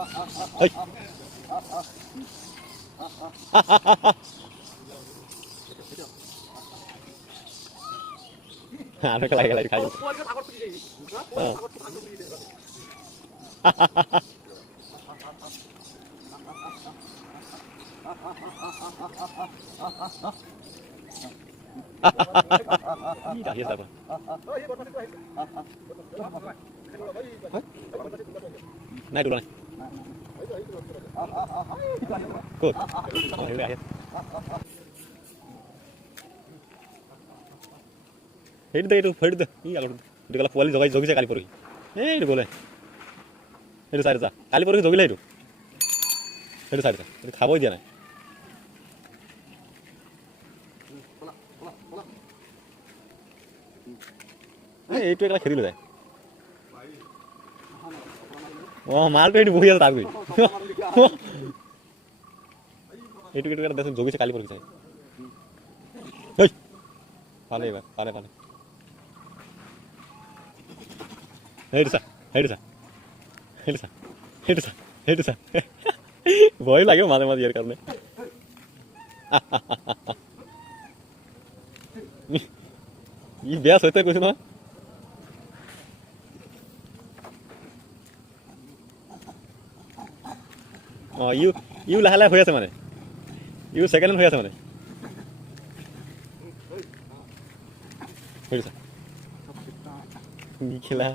Ây. Nó cái này খাই Dah hias apa? Naik dulu nih. Good. Oh, ini hias. itu ফেড় দে ই আগৰ এটা গলা পোৱালি জগিছে কালি পৰহি এইটো গলে এইটো চাইড যা কালি পৰহি জগিলে এইটো চাইড যা এইটো খাবই দিয়া নাই এইটো এটা খেদিলে যায় মালটো এইটো বহি আছে তাক এইটো এটা দেখোন জগিছে কালি পৰহি চাই পালে এবার পালে ভয় লাগে মাঝে মাঝে এর কারণে ই ব্যাস হইতে কইছ না ইউ লাহে লাহে হৈ আছে মানে ইউ সেকেন্ড হৈ আছে মানে খেলা